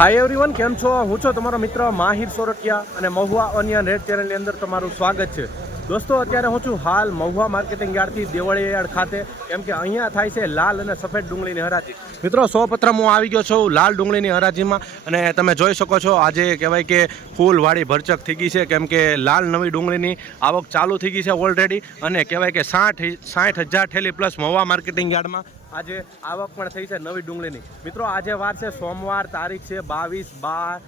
Hi everyone કેમ છો? હું છો તમારો મિત્ર માહિર સોરઠિયા અને મહુવા ઓનિયન રેડ ચેનલની અંદર તમારું સ્વાગત છે. દોસ્તો, અત્યારે હું છું હાલ મહુવા માર્કેટિંગ યાર્ડથી દેવળી ખાતે. કેમ કે અહીંયા થાય છે લાલ અને સફેદ ડુંગળીની હરાજી. મિત્રો સો પ્રથમ હું આવી ગયો છું લાલ ડુંગળીની હરાજીમાં અને તમે જોઈ શકો છો આજે કહેવાય કે ફૂલવાળી ભરચક થઈ ગઈ છે. કેમ કે લાલ નવી ડુંગળીની આવક ચાલુ થઈ ગઈ છે ઓલરેડી અને કહેવાય કે સાઠ સાઠ હજાર ઠેલી પ્લસ મહુવા માર્કેટિંગ યાર્ડમાં આજે આવક પણ થઈ છે નવી ડુંગળીની. મિત્રો, આજે વાર છે સોમવાર, તારીખ છે બાવીસ બાર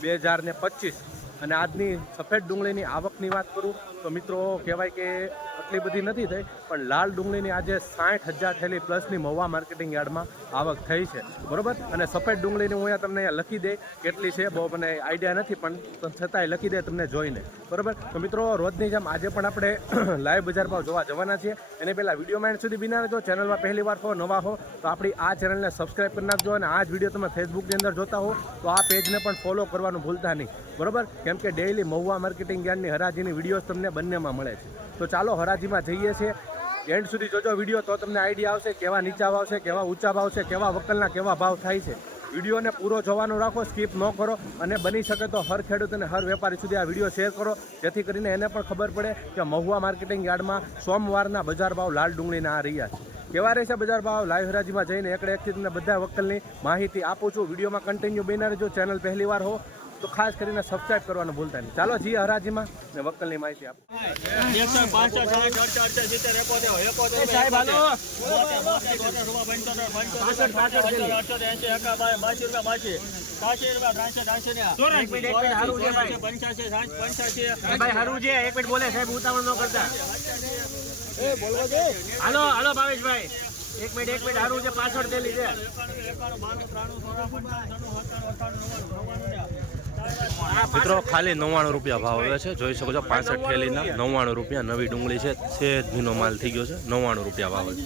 બે હજાર ને પચીસ. અને આજની સફેદ ડુંગળીની આવકની વાત કરું તો મિત્રો કહેવાય કે આટલી બધી નથી થઈ, પણ લાલ ડુંગળીની આજે સાઠ હજાર થેલી પ્લસની મહુવા માર્કેટિંગ યાર્ડમાં આવક થઈ છે. બરોબર? અને સફેદ ડુંગળીની હું અહીંયા તમને અહીંયા લખી દે કેટલી છે, બહુ મને આઈડિયા નથી, પણ છતાંય લખી દે તમને જોઈને. બરોબર? તો મિત્રો રોજની જેમ આજે પણ આપણે લાઈવ બજાર ભાવ જોવા જવાના છીએ. એને પહેલાં વિડીયોમાં માઇન્ડ સુધી બિના જો ચેનલમાં પહેલી વાર હો, નવા હો, તો આપણી આ ચેનલને સબસ્ક્રાઈબ કરી નાખજો અને આ જ વીડિયો તમે ફેસબુકની અંદર જોતા હો, તો આ પેજને પણ ફોલો કરવાનું ભૂલતા નહીં. બરોબર? કેમ કે ડેઇલી મહુવા માર્કેટિંગ યાર્ડની હરાજીની વિડીયોઝ તમને બંનેમાં મળે છે. તો ચાલો હરાજીમાં જઈએ છીએ. એન્ડ સુધી જોજો વીડિયો તો તમને આઈડિયા આવશે કેવા નીચા ભાવ છે કેવા ઊંચા ભાવ છે કેવા વકલના કેવા ભાવ થાય છે. વિડીયોને પૂરો જોવાનું રાખો સ્કીપ ન કરો અને બની શકે તો હર ખેડૂત અને હર વેપારી સુધી આ વીડિયો શેર કરો. જેથી કરીને એને પણ ખબર પડે કે મહુવા માર્કેટિંગ યાર્ડમાં સોમવારના બજાર ભાવ લાલ ડુંગળીના આ રહ્યા છે. કેવા રહેશે બજાર ભાવ? લાઈવ હરાજીમાં જઈને એકડે એકથી તમને બધા વકલની માહિતી આપું છું. વિડીયોમાં કન્ટિન્યુ બિના રહેજો. ચેનલ પહેલી વાર હો. તો ખાસ કરીને સબસ્ક્રાઇબ કરવાનું ભૂલતા નહીં. ચાલો જઈએ હરાજીમાં ને વકલની માહિતી હાલો. ભાવેશભાઈ. એક મિનિટ એક મિનિટ હારું છે. પાછળ દેલી છે. મિત્રો, ખાલી નવ્વાણું રૂપિયા ભાવ આવે છે. જોઈ શકો છો, પાસઠ થેલીના નવ્વાણું રૂપિયા નવી ડુંગળી છે. છે ભીનો માલ થઈ ગયો છે. નવ્વાણું રૂપિયા ભાવ છે.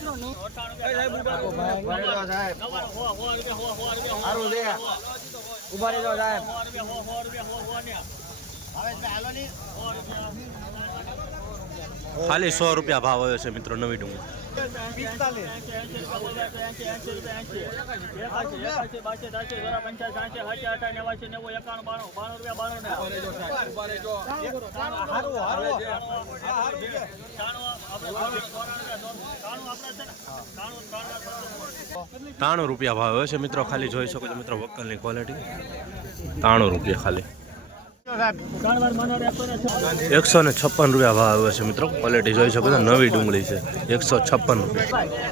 ખાલી સો રૂપિયા ભાવ આવ્યો છે મિત્રો, નવી ડુંગળી. ત્રાણું રૂપિયા ભાવ છે મિત્રો, ખાલી જોઈ શકો છો મિત્રો વક્કલની ક્વોલિટી ત્રાણું રૂપિયા ખાલી. એકસો ને છપ્પન રૂપિયા ભાવ આવે છે મિત્રો. ક્વોલિટી જોઈ શકો છો, નવી ડુંગળી છે. એકસો છપ્પન રૂપિયા.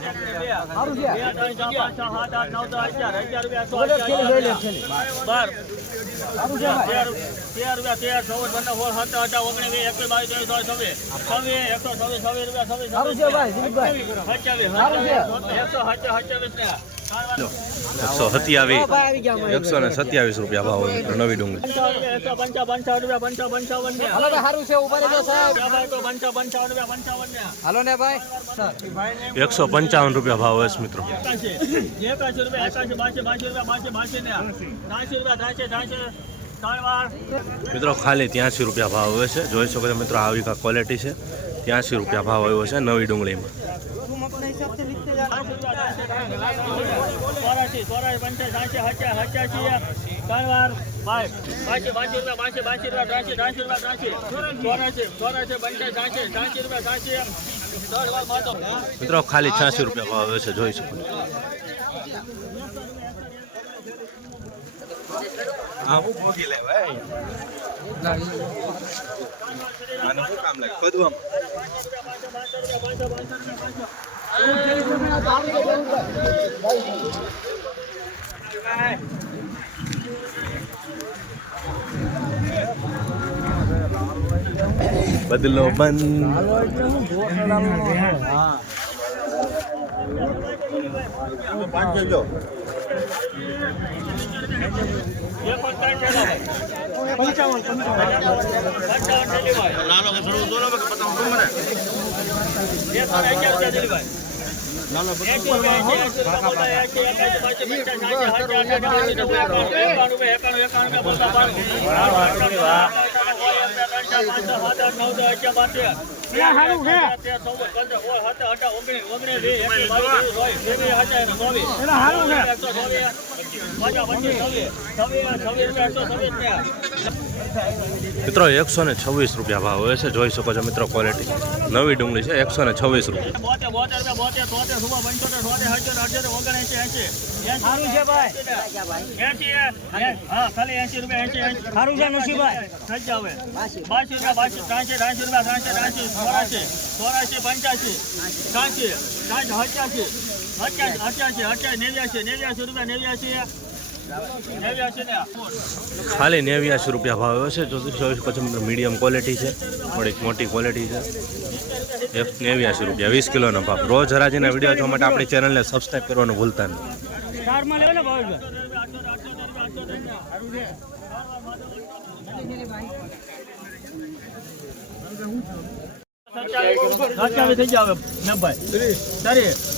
એકસો સત્યાવીસ. એકસો ને સત્યાવીસ રૂપિયા ભાવ નવી ડુંગળી. હાલો ને ભાઈ. એકસો પંચાવન રૂપિયા ભાવ હશે મિત્રો. મિત્રો ખાલી ત્યાંસી રૂપિયા ભાવ આવે છે. જોઈ શકો છો મિત્રો આવી કા ક્વોલિટી છે. ત્યાંસી રૂપિયા ભાવ આવ્યો છે નવી ડુંગળીમાં. ચોરાશી ચોરાશી પંચાસી સાચી હચ્યા હચ્યાસી ત્રણ વાર બાસી બાસી રૂપિયા બાસી બાસી રૂપિયા ત્રાસી ત્રાસી રૂપિયા ત્રાસી ચોરાશી ચોરાશી પંચાસી રૂપિયા માતો મિત્રો, ખાલી છ્યાસી રૂપિયા ભાવ આવે છે, જોઈ શકો બંધ ચાર પાંચ છ સાત આઠ નવ દસ અગિયાર બાર તેર એ હારું છે. તેર ચૌદ પંદર સોળ સત્તર અઢાર ઓગણીસ ઓગણીસ છવ્વીસ છવ્વીસ એકસો છવ્વીસ મિત્રો એકસો ને છવ્વીસ રૂપિયા ભાવ હોય છે. જોઈ શકો છો મિત્રો ક્વોલિટી નવી ડુંગળી છે એકસો ને છવ્વીસ રૂપિયા. અઠ્યાસી અઠ્યાસી અઠ્યાસી નેવ્યાસી નેવ્યાસી રૂપિયા નેવ્યાસી ખાલી નેવ્યાસી રૂપિયા ભાવ છે જો જોઈ શકો છો મિત્રો મીડિયમ ક્વોલિટી છે. થોડીક મોટી ક્વોલિટી છે. નેવ્યાસી રૂપિયા, વીસ કિલોનો ભાવ. રોજ હરાજીના વીડિયો જોવા માટે આપણી ચેનલને સબસ્ક્રાઈબ કરવાનું ભૂલતા નહીં. થઈ જાવે નભાઈ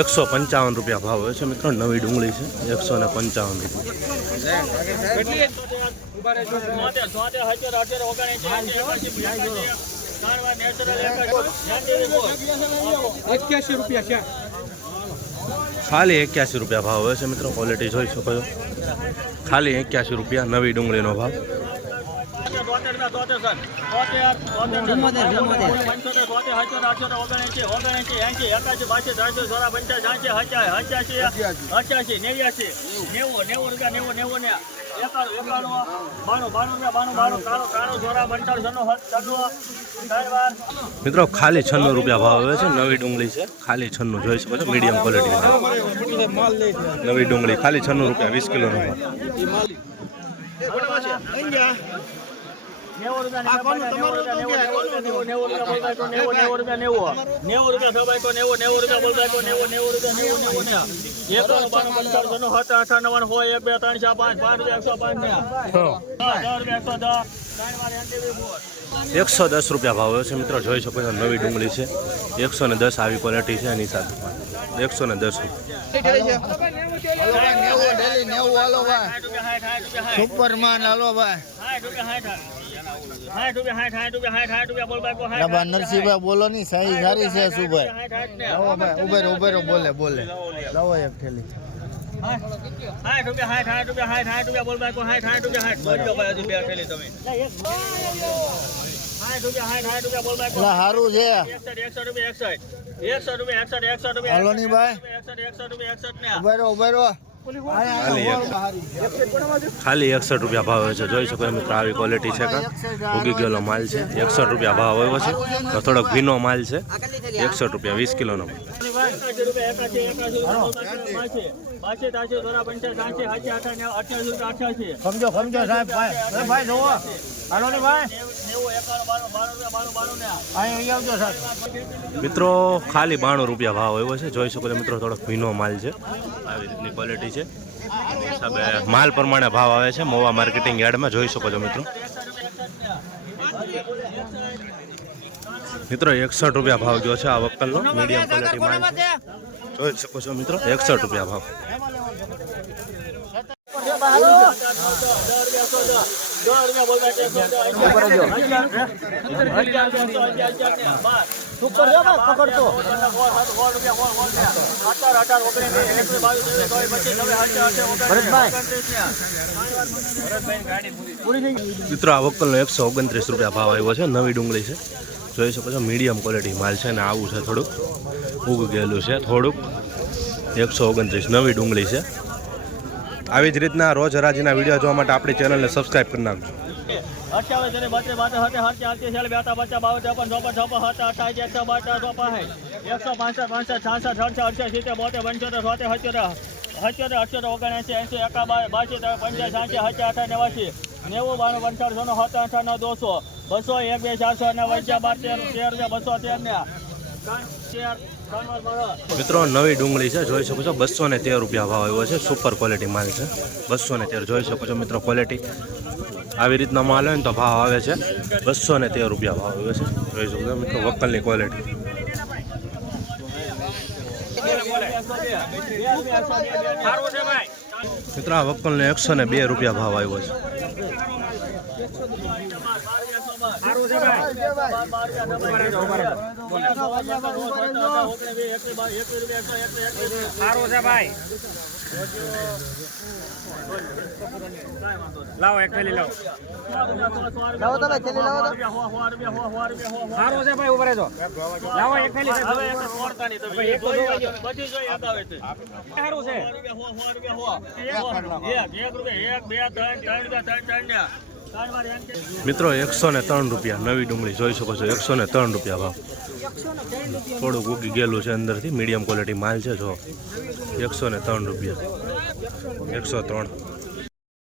એકસો પંચાવન રૂપિયા ભાવ હોય છે મિત્રો. નવી ડુંગળી છે. એકસો ને પંચાવન રૂપિયા. ખાલી એક્યાસી રૂપિયા ભાવ હોય છે મિત્રો. ક્વોલિટી જોઈ શકો છો. ખાલી એક્યાસી રૂપિયા નવી ડુંગળીનો ભાવ. અઠ્યાસી નેવ્યાસી નેવું નેવું રૂપિયા નેવું નેવું ને એકાણું એકાણું બાણું બાણું રૂપિયા બાણું બાણું કાણું કાણું છન્નું છન્નું મિત્રો ખાલી છન્નું રૂપિયા ભાવ આવે છે નવી ડુંગળી છે. ખાલી છન્નું જોઈ શકો છો મીડિયમ ક્વોલિટી નવી ડુંગળી ખાલી છન્નું રૂપિયા વીસ કિલોનો ભાવ. નેવું રૂપિયા નેવું રૂપિયા નેવું રૂપિયા નેવું નેવું રૂપિયા સબાઈ કો નેવું નેવું રૂપિયા નેવું ને એકાણું બાણું પંચાણું છન્નું સત્તર અઠાર હોય એક બે ત્રણ ચાર પાંચ પાંચ રૂપિયા એકસો પાંચ ને દસ રૂપિયા એકસો દસ એકસો દસ રૂપિયા ભાવ છે મિત્રો જોઈ શકો છો નવી ડુંગળી છે એકસો ને દસ આવી ક્વોલિટી છે એની સાથે એકસો ને દસ રૂપિયા સુપરમાન હાલો ભાઈ નરસિંહભાઈ બોલો ની સાઈ સારી છે શું ભાઈ સાઠ સાઠ ને લાવો ભાઈ ઉભેર ઉભેર બોલે બોલે લાવો એક થેલી રૂપિયા સાઠ સાઠ રૂપિયા સાઠ સાઠ રૂપિયા સાઠ સાઠ રૂપિયા સાઠ રૂપિયા સાઠ રૂપિયા સારું છે એકસઠ રૂપિયા એકસઠ રૂપિયા ખાલી એકસઠ રૂપિયા ભાવ હોય છે. જોઈ શકો એમ આવી ક્વોલિટી છે કા ઉગી ગયેલો માલ છે. એકસઠ રૂપિયા ભાવ આવ્યો છે. તો થોડોક ભીનો માલ છે. એકસઠ રૂપિયા, વીસ કિલોનો સમજો સમજો સાહેબ, ભાઈ. ભાઈ જોવો ભાઈ. મિત્રો ખાલી બાણું રૂપિયા ભાવ એવો છે. જોઈ શકો છો મિત્રો થોડોક ભીનો માલ છે. આવી રીતની ક્વોલિટી છે. હિસાબે માલ પ્રમાણે ભાવ આવે છે મોવા માર્કેટિંગ યાર્ડમાં. જોઈ શકો છો મિત્રો. મિત્રો એકસઠ રૂપિયા ભાવ જો છે આ વક્કલનો. મીડિયમ ક્વોલિટી માલ છે. જોઈ શકો છો મિત્રો એકસઠ રૂપિયા ભાવ. મિત્રો, આ વક્કલનો એકસો ઓગણત્રીસ રૂપિયા ભાવ આવ્યો છે. નવી ડુંગળી છે. જોઈ શકો છો મીડિયમ ક્વોલિટી માલ છે ને આવું છે થોડુંક. ઉગ ગયેલું છે થોડુંક. એકસો ઓગણત્રીસ નવી ડુંગળી છે. આવી જ રીતના રોજ હરાજીના વીડિયો જોવા માટે આપણી ચેનલને સબસ્ક્રાઈબ કરી નાખજો અઠ્યાવીસ જને બત્રીસ બાત્રીસ હતે હતે હતે ચાલે બેતા પચાસ બાવન ત્રેપન ચોપન છપ્પન સત્તર અઠાવીસ એકસો એકસો પાંસઠ પાંસઠ છાસઠ અડસઠ અડસઠ સિત્તેર બોતેર પંચોતેર સોતેર સત્યોતેર સત્યોતેર અઠ્યોતેર એંસી એકા બાસી પંચાસ સાંસી હચા અઠા નેવાસી નેવું બાણું પંચાણું સોનું સત્તર નવ દોસો બસો એક બે ચારસો ને વચ્ચે બાર તેર તેર બસો તેર ને ત્રણ મારો મિત્રો, નવી ડુંગળી છે, જોઈ શકો છો. બસો ને તેર રૂપિયા ભાવ આવ્યો છે. સુપર ક્વોલિટી માલ છે. બસો ને તેર જોઈ શકો છો મિત્રો ક્વોલિટી આવી રીતના માલ હોય ને તો ભાવ આવે છે. બસો ને તેર રૂપિયા ભાવ આવ્યો છે. જોઈ શકો છો મિત્રો વકલની ક્વોલિટી મિત્રો, આ વકલને એકસો ને બે રૂપિયા ભાવ આવ્યો છે. લાવો એક થેલી લાવો. લાવો તમે થેલી લાવો સારું છે ભાઈ ઊભા રહેજો. લાવો એક થેલી બધી જોઈ આગાવે છે. સારું છે. એક રૂપિયા એક બે ત્રણ ત્રણ રૂપિયા ત્રણ ત્રણ મિત્રો, એકસો ને ત્રણ રૂપિયા. નવી ડુંગળી જોઈ શકો છો. એકસો ને ત્રણ રૂપિયા ભાવ. થોડુંક ઉગી ગયેલું છે અંદરથી. મીડિયમ ક્વોલિટી માલ છે, જો. એકસો ને ત્રણ રૂપિયા. એકસો ત્રણ.